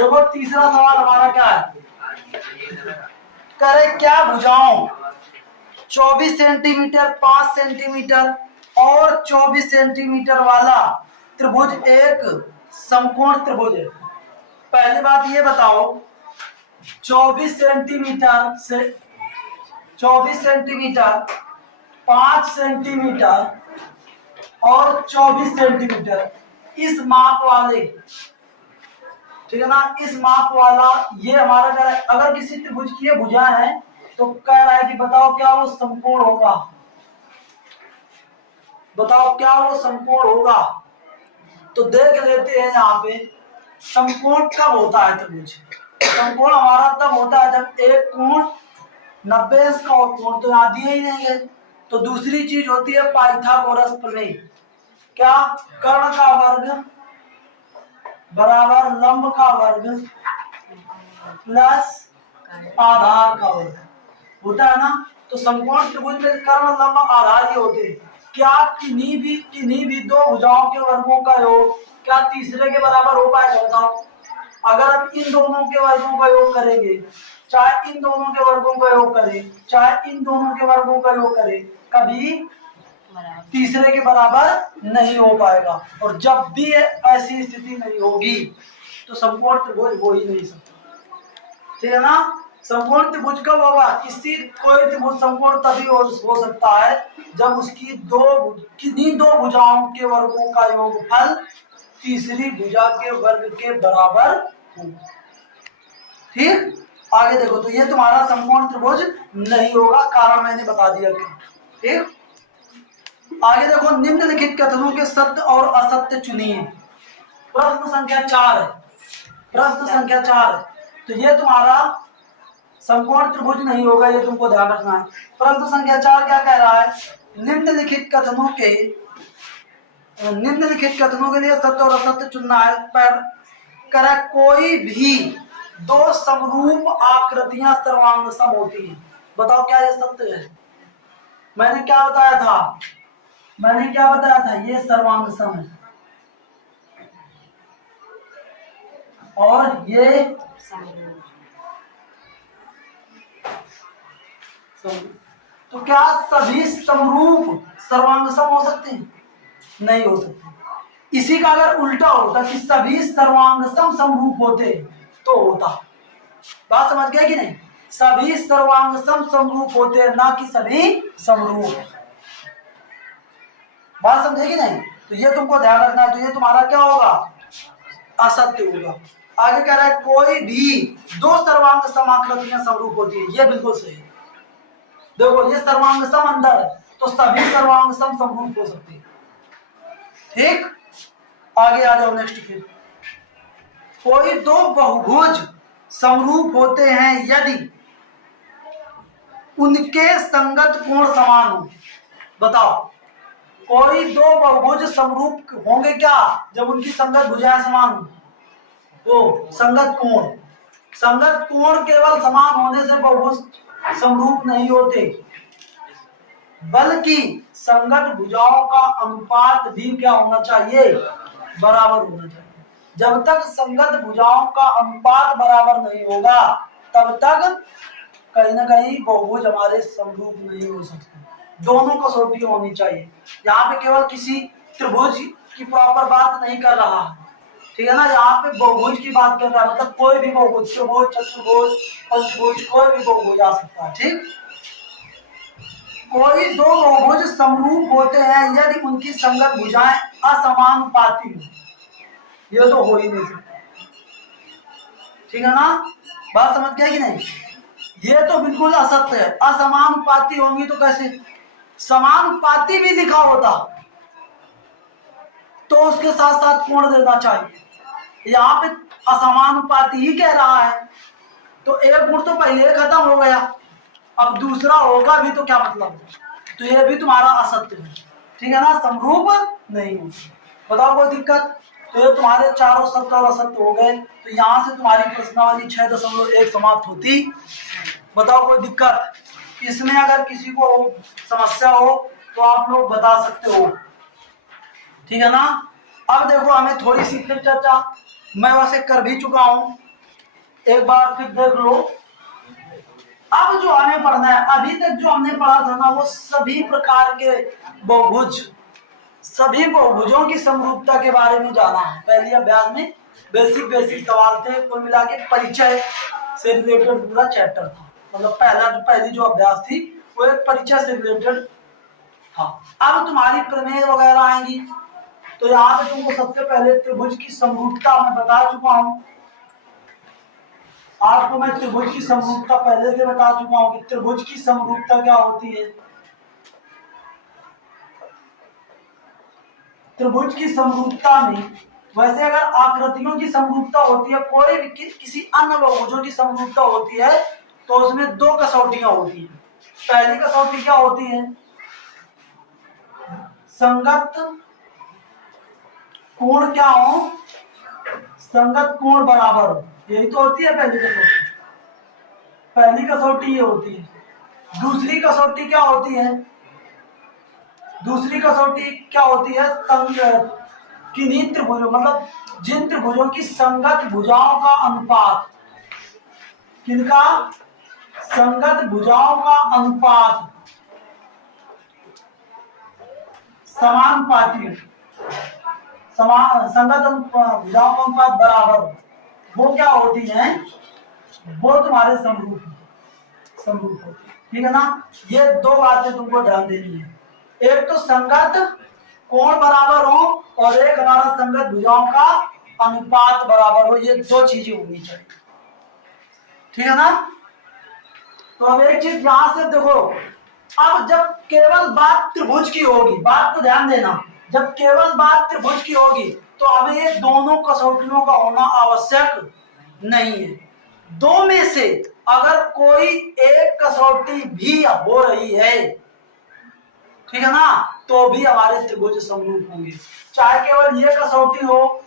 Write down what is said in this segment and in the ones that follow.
देखो तीसरा सवाल हमारा क्या है, करे क्या भुजाओं 24 सेंटीमीटर, 5 सेंटीमीटर और 24 सेंटीमीटर वाला त्रिभुज एक समकोण त्रिभुज है। पहली बात ये बताओ, 24 सेंटीमीटर से 24 सेंटीमीटर, 5 सेंटीमीटर और 24 सेंटीमीटर इस माप वाले, ठीक है ना, इस माप वाला ये हमारा कह रहा है अगर किसी त्रिभुज की ये भुजाएं हैं तो कह रहा है कि बताओ क्या वो समकोण होगा, बताओ क्या वो समकोण होगा। तो देख लेते हैं यहाँ पे समकोण कब होता है त्रिभुज। समकोण हमारा तब होता है जब एक कोण 90 अंश का और कोण तो यहाँ दिए ही नहीं है। तो दूसरी चीज होती है पाइथागोरस प्रमेय, क्या, कर्ण का वर्ग बराबर लंब का वर्ग प्लस आधार का वर्ग होता है ना। तो समकोण त्रिभुज में कर्ण लंब आधार ये होते हैं। क्या किन्हीं भी दो भुजाओं के वर्गों का योग क्या तीसरे के बराबर हो पाएगा बताओ। अगर हम इन दोनों के वर्गों का योग करेंगे, चाहे इन दोनों के वर्गों का योग करें, चाहे इन दोनों के वर्गों का योग करें, कभी तीसरे के बराबर नहीं हो पाएगा। और जब भी ऐसी स्थिति नहीं होगी तो समकोण त्रिभुज हो ही नहीं सकता, ठीक है ना। समकोण त्रिभुज कब होगा, किसी कोई त्रिभुज समकोण तभी हो सकता है जब उसकी किन्हीं दो भुजाओं के वर्गों का योगफल तीसरी भुजा के वर्ग के बराबर हो। ठीक, आगे देखो, तो ये तुम्हारा समकोण त्रिभुज नहीं होगा, कारण मैंने बता दिया क्या। ठीक, आगे देखो, निम्नलिखित कथनों के सत्य और असत्य चुनिए। प्रश्न संख्या 4 है, प्रश्न संख्या 4 है। तो ये तुम्हारा समकोण त्रिभुज नहीं होगा, ये तुमको ध्यान रखना है। प्रश्न संख्या 4 क्या कह रहा है, निम्नलिखित कथनों के लिए सत्य और असत्य चुनना है। पर करा कोई भी दो समरूप आकृतियां सर्वांग सम होती हैं। बताओ क्या ये सत्य है। मैंने क्या बताया था, ये सर्वांग सम है और ये तो क्या सभी समरूप सर्वांग सम हो सकते हैं, नहीं हो सकते। इसी का अगर उल्टा होता कि सभी सर्वांग सम समरूप होते तो होता। बात समझ गए कि नहीं, सभी सर्वांग सम समरूप होते हैं, ना कि सभी समरूप। बात समझे कि नहीं, तो ये तुमको ध्यान रखना है। तो ये तुम्हारा क्या होगा, असत्य होगा। आगे कह रहा है कोई भी दो सर्वांग सम आकृतियां समरूप होती है, ये बिल्कुल सही है। देखो ये सर्वांग सम अंदर है तो सभी सर्वांग सम समरूप हो सकते हैं। ठीक, आगे आ जाओ नेक्स्ट। फिर कोई दो बहुभुज समरूप होते हैं यदि उनके संगत कोण समान हो। बताओ, कोई दो बहुभुज समरूप होंगे क्या जब उनकी संगत भुजाएं समान हो। तो संगत कोण केवल समान होने से बहुभुज समरूप नहीं होते, बल्कि संगत भुजाओं का अनुपात भी क्या होना चाहिए, बराबर होना चाहिए। जब तक संगत भुजाओं का अनुपात बराबर नहीं होगा तब तक कहीं ना कहीं बहुभुज हमारे समरूप नहीं हो सकते। दोनों कसौटी होनी चाहिए। यहाँ पे केवल किसी त्रिभुज की प्रॉपर बात नहीं कर रहा है, ठीक है ना, यहाँ पे बहुभुज की बात कर रहा है। मतलब कोई भी बहुभुज, चतुर्भुज, चतुर्भुज, पंचभुज, कोई भी बहुभुज आ सकता है। ठीक, कोई दो बहुभुज समरूप होते हैं यदि उनकी संगत भुजाएं असमानुपाती हो। ये तो हो ही नहीं सकता, ठीक है ना। बात समझ गए कि नहीं, ये तो बिल्कुल असत्य है। असमानुपाती होंगी तो कैसे, समानुपाती भी लिखा होता तो उसके साथ साथ कोण देना चाहिए। यहाँ पे असमानुपाती ही कह रहा है तो एक गुण तो पहले खत्म हो गया, अब दूसरा होगा भी तो क्या मतलब। तो ये भी तुम्हारा असत्य है, ठीक है ना, समरूप नहीं हो। बताओ कोई दिक्कत। तो ये तुम्हारे चारों सत्य और असत्य हो गए। तो यहाँ से तुम्हारी प्रश्नावली 6.1 समाप्त होती। बताओ कोई दिक्कत। इसमें अगर किसी को समस्या हो तो आप लोग बता सकते हो, ठीक है ना। अब देखो हमें थोड़ी सी फिर चर्चा, मैं वैसे कर भी चुका हूं, एक बार फिर देख लो। अब जो हमें पढ़ना है, अभी तक जो हमने पढ़ा था ना, वो सभी प्रकार के बहुभुज, सभी बहुभुजों की समरूपता के बारे में जाना है। पहले अभ्यास में बेसिक बेसिक सवाल थे, कुल मिला के परिचय से रिलेटेड पूरा चैप्टर था। मतलब पहली जो अभ्यास थी वो एक परिचय से रिलेटेड था। अब तुम्हारी प्रमेय वगैरह आएंगी, तो यहाँ पे तुमको सबसे पहले त्रिभुज की समरूपता मैं बता चुका हूँ। आपको मैं त्रिभुज की समरूपता पहले से बता चुका हूँ कि त्रिभुज की समरूपता क्या होती है। त्रिभुज की समरूपता में वैसे अगर आकृतियों की समरूपता होती है, कोई भी किसी अन्य बहुभुजों की समरूपता होती है, तो उसमें दो कसौटियां होती हैं। पहली कसौटी क्या होती है? संगत कोण क्या हो? संगत कोण बराबर हो, यही तो होती है पहली कसौटी। पहली कसौटी ये होती है। दूसरी कसौटी क्या होती है? दूसरी कसौटी क्या होती है? किन्हीं त्रिभुजों, मतलब जिन त्रिभुजों की संगत भुजाओं का अनुपात, किनका? संगत भुजाओं का अनुपात समानुपाती, संगत भुजाओं का अनुपात बराबर, वो क्या होती है? वो तुम्हारे समरूप होती है। ठीक है ना? ये दो बातें तुमको ध्यान देनी है। एक तो संगत कोण बराबर हो और एक हमारा संगत भुजाओं का अनुपात बराबर हो, ये दो चीजें होनी चाहिए। ठीक है ना? तो अब एक चीज यहां से देखो, अब जब केवल बात त्रिभुज की होगी, बात को ध्यान देना, जब केवल बात त्रिभुज की होगी तो हमें ये दोनों कसौटियों का होना आवश्यक नहीं है। दो में से अगर कोई एक कसौटी भी हो रही है, ठीक है ना, तो भी हमारे त्रिभुज समरूप होंगे। चाहे केवल ये कसौटी हो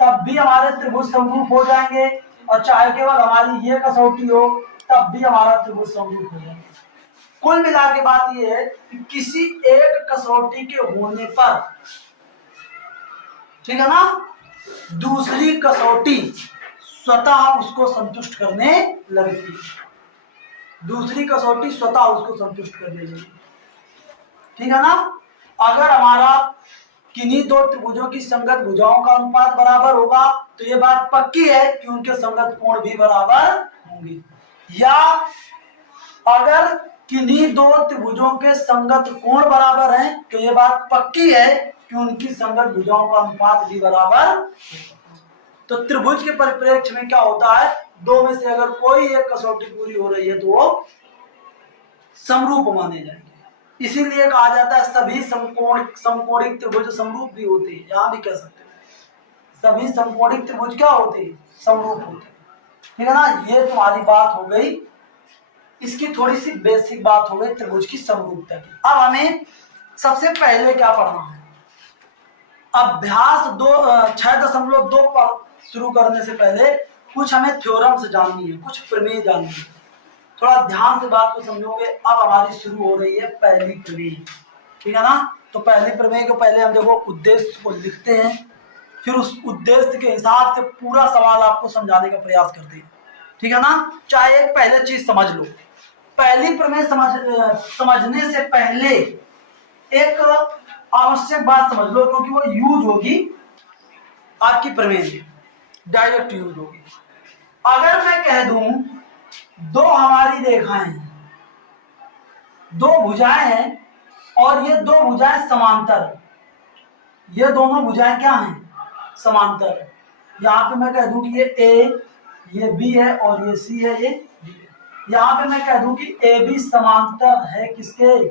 तब भी हमारे त्रिभुज समरूप हो जाएंगे, और चाहे केवल हमारी ये कसौटी हो तब भी हमारा त्रिभुज समरूप हो जाएगा। कुल मिला के बात यह है कि किसी एक कसौटी के होने पर, ठीक है ना, दूसरी कसौटी स्वतः उसको संतुष्ट करने लगती है। दूसरी कसौटी स्वतः उसको संतुष्ट करने लगती है। ठीक है ना? अगर हमारा किन्हीं दो त्रिभुजों की संगत भुजाओं का अनुपात बराबर होगा तो ये बात पक्की है कि उनके संगत कोण भी बराबर होंगे। या अगर किन्हीं दो त्रिभुजों के संगत कोण बराबर हैं तो ये बात पक्की है कि उनकी संगत भुजाओं का अनुपात भी बराबर। तो त्रिभुज के परिप्रेक्ष्य में क्या होता है? दो में से अगर कोई एक कसौटी पूरी हो रही है तो वो समरूप माने जाएंगे। इसीलिए कहा जाता है सभी समकोणिक त्रिभुज समरूप भी होते हैं। यहां भी कह सकते हैं सभी समकोणिक त्रिभुज क्या होते हैं? समरूप होते हैं। ठीक है ना? ये तुम्हारी बात हो गई, इसकी थोड़ी सी बेसिक बात हो गई त्रिभुज की समरूपता की। अब हमें सबसे पहले क्या पढ़ना है? अभ्यास 6.2 पर शुरू करने से पहले कुछ हमें थ्योरम्स जाननी है, कुछ प्रमेय जाननी है। थोड़ा ध्यान से बात को समझोगे। अब हमारी शुरू हो रही है पहली प्रमेय। ठीक है ना? तो पहली प्रमेय को पहले हम देखो उद्देश्य को लिखते हैं, फिर उस उद्देश्य के हिसाब से पूरा सवाल आपको समझाने का प्रयास करते हैं। ठीक है ना? चाहे एक पहले चीज समझ लो। पहली प्रमेय समझने से पहले एक आवश्यक बात समझ लो, क्योंकि वो यूज होगी आपकी प्रमेय में, डायरेक्ट यूज होगी। अगर मैं कह दूं दो हमारी रेखाएं हैं, दो भुजाएं हैं, और ये दो भुजाएं समांतर, ये दोनों भुजाएं क्या हैं? समांतर। यहां पे मैं कह दूं कि ये ए, ये बी है, और ये सी है, ये डी है। यहां पे मैं कह दूं कि ए बी समांतर है किसके?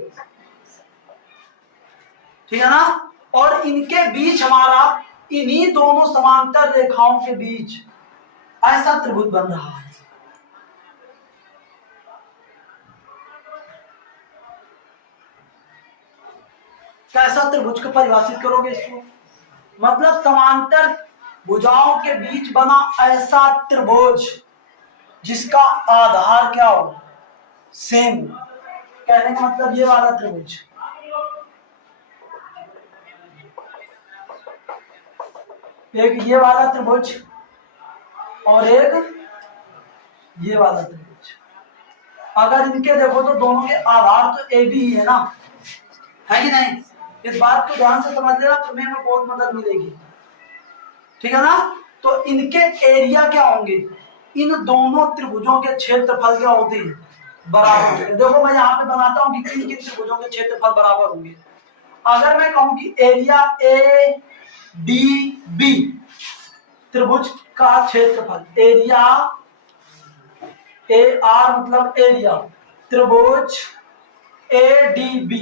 ठीक है ना? और इनके बीच हमारा, इन्हीं दोनों समांतर रेखाओं के बीच ऐसा त्रिभुज बन रहा है। कैसा त्रिभुज को परिभाषित करोगे इसको? मतलब समांतर भुजाओं के बीच बना ऐसा त्रिभुज जिसका आधार क्या हो? सेम। कहने का मतलब ये वाला त्रिभुज, एक ये वाला त्रिभुज और एक ये वाला त्रिभुज। अगर इनके देखो तो दोनों के आधार तो ए बी ही है ना, है कि नहीं? इस बात को ध्यान से समझ लेना, तुम्हें में बहुत मदद मिलेगी, ठीक है ना? तो इनके एरिया क्या होंगे, इन दोनों त्रिभुजों के क्षेत्रफल क्या होते हैं, बराबर होते हैं। देखो मैं यहाँ पे बनाता हूँ कि किन किन त्रिभुजों के क्षेत्रफल बराबर होंगे। अगर मैं कहूं कि एरिया ए डी बी त्रिभुज का क्षेत्रफल, एरिया ए आर मतलब एरिया, त्रिभुज A D B,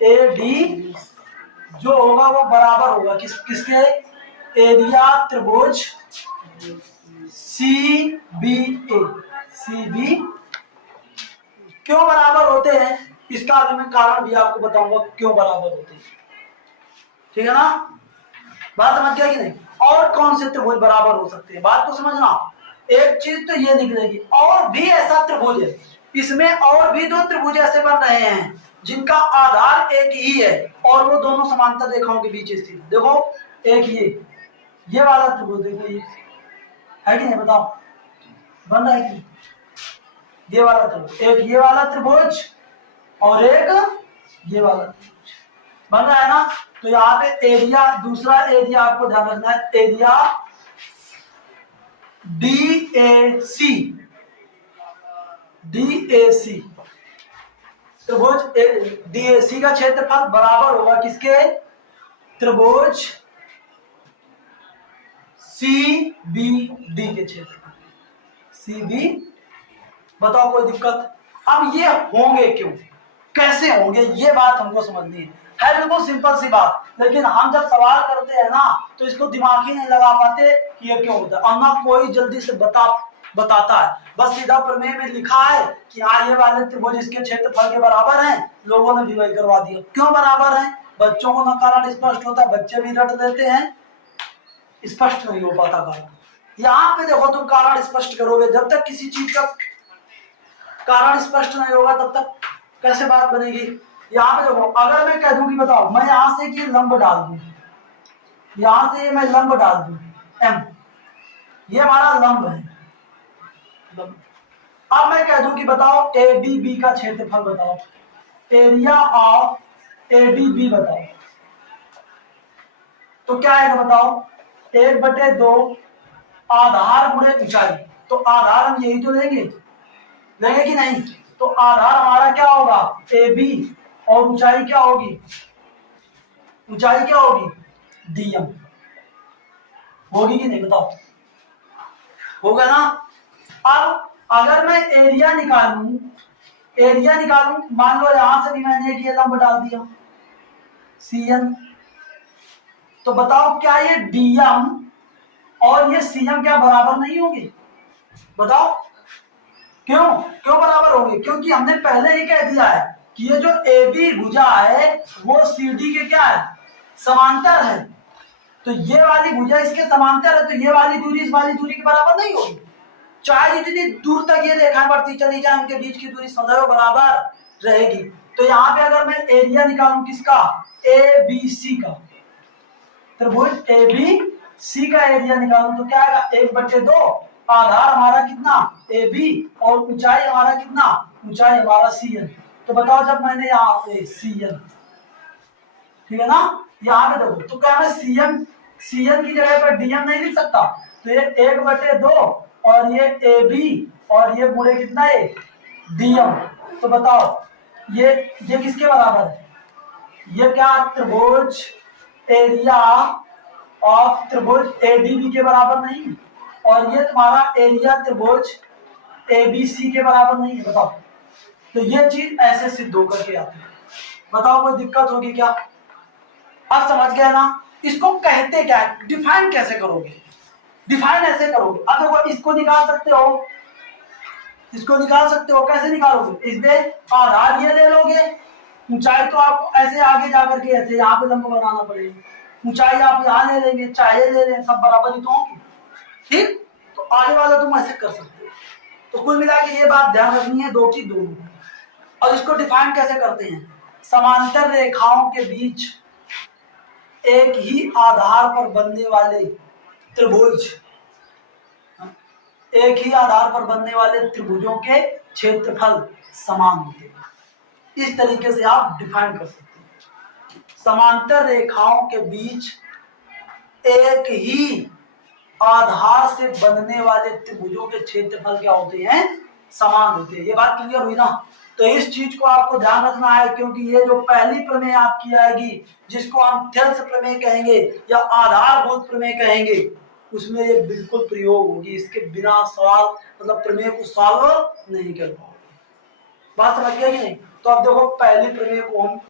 A D जो होगा वो बराबर होगा किसके, एरिया त्रिभुज सी बी ए, सी बी। क्यों बराबर होते हैं इसका अभी मैं कारण भी आपको बताऊंगा क्यों बराबर होते हैं, ठीक है ना? बात समझ गया कि नहीं? और कौन से त्रिभुज बराबर हो सकते हैं, बात को समझना। एक चीज तो ये निकलेगी, और भी ऐसा त्रिभुज है, इसमें और भी दो त्रिभुज ऐसे बन रहे हैं जिनका आधार एक ही है और वो दोनों समांतर रेखाओं के बीच स्थित। देखो एक ये वाला त्रिभुज देखो, ये है कि नहीं, बताओ बन रहा है कि? ये वाला त्रिभुज, एक ये वाला त्रिभुज और एक ये वाला त्रिभुज बन रहा है ना। तो यहाँ पे एरिया, दूसरा एरिया आपको ध्यान रखना है, एरिया DAC, DAC त्रिभुज DAC का क्षेत्रफल बराबर होगा किसके, त्रिभुज CBD के क्षेत्रफल, CB। बताओ कोई दिक्कत? अब ये होंगे क्यों, कैसे होंगे, ये बात हमको समझनी है बिल्कुल सिंपल सी बात, लेकिन हम जब सवाल करते हैं ना तो इसको दिमाग ही नहीं लगा पाते कि ये क्यों होता है, और ना कोई जल्दी से बताता है। बस सीधा प्रमेय में लिखा है कि हाँ ये वाले त्रिभुज इसके क्षेत्रफल के बराबर हैं, लोगों ने डिवाइड करवा दिया। क्यों बराबर है, बच्चों को ना कारण स्पष्ट होता है, बच्चे भी रट लेते हैं, स्पष्ट नहीं हो पाता कारण। यहाँ पे देखो तुम कारण स्पष्ट करोगे, जब तक किसी चीज का कारण स्पष्ट नहीं होगा तब तक कैसे बात बनेगी। यहाँ पे देखो, अगर मैं कह दूं कि बताओ, मैं यहां से कि लंब डाल दूं, यहां से मैं लंब डाल दूं M, ये हमारा लंब है। अब मैं कह दूं कि बताओ ADB का क्षेत्रफल बताओ, एरिया ऑफ ADB बताओ, तो क्या आएगा बताओ, 1/2 आधार गुणे ऊंचाई। तो आधार हम यही तो लेंगे कि नहीं? तो आधार हमारा क्या होगा, AB, और ऊंचाई क्या होगी, ऊंचाई क्या होगी, DM। होगी कि नहीं बताओ, होगा ना? अब अगर मैं एरिया निकालूं, मान लो यहां से भी मैंने एक ये लंब डाल दिया CN, तो बताओ क्या ये DM और ये CM क्या बराबर नहीं होंगे, बताओ क्यों बराबर होंगे? क्योंकि हमने पहले ही कह दिया है कि ये जो AB भुजा है वो CD के क्या है, समांतर है। तो ये वाली भुजा इसके समांतर है, तो ये वाली दूरी इस वाली दूरी के बराबर नहीं होगी, चाहे जितनी दूर तक ये रेखाएं बढ़ती चली जाए, उनके बीच की दूरी सदैव बराबर रहेगी। तो यहाँ पे अगर मैं एरिया निकालूं किसका, ABC का, त्रिभुज ABC का एरिया निकालूं तो क्या आएगा, 1/2 आधार हमारा कितना AB और ऊंचाई हमारा कितना, ऊंचाई हमारा CN। तो बताओ जब मैंने यहाँ CN, ठीक है ना, यहाँ पे देखो, तो क्या मैं CN की जगह पर DM नहीं लिख सकता? तो ये 1/2 और ये AB और ये गुणे कितना है DM। तो बताओ ये किसके बराबर है, ये क्या त्रिभुज एरिया ऑफ त्रिभुज ADB के बराबर नहीं है, और ये तुम्हारा एरिया त्रिभुज ABC के बराबर नहीं है। बताओ, तो ये चीज ऐसे सिद्ध होकर के आती है। बताओ कोई दिक्कत होगी क्या? अब समझ गया ना? इसको कहते क्या है, डिफाइन कैसे करोगे, डिफाइन ऐसे करोगे। अब देखो इसको निकाल सकते हो, कैसे निकालोगे, इसमें आधार ये ले लोगे, ऊंचाई तो आप ऐसे आगे जाकर के ऐसे यहाँ पे लंब बनाना पड़ेगा, ऊंचाई आप यहाँ ले लेंगे, चाहे ले लें, सब बराबर ही तो होंगी, ठीक? तो आगे वाला तुम ऐसे कर सकते हो। तो कुल मिला के ये बात ध्यान रखनी है, दो की दोनों। और इसको डिफाइन कैसे करते हैं, समांतर रेखाओं के बीच एक ही आधार पर बनने वाले त्रिभुज, एक ही आधार पर बनने वाले त्रिभुजों के क्षेत्रफल समान होते हैं। इस तरीके से आप डिफाइन कर सकते हैं। समांतर रेखाओं के बीच एक ही आधार से बनने वाले त्रिभुजों के क्षेत्रफल क्या होते हैं, समान होते हैं। ये बात क्लियर हुई ना। तो इस चीज को आपको ध्यान रखना है, क्योंकि ये जो पहली प्रमेय आपकी आएगी, जिसको हम थेल्स प्रमेय कहेंगे या आधारभूत प्रमेय कहेंगे, उसमें ये बिल्कुल प्रयोग होगी। इसके बिना सवाल मतलब प्रमेय को सॉल्व नहीं कर पाओगे। बात समझ गया कि नहीं? तो अब देखो पहली प्रमेय को हम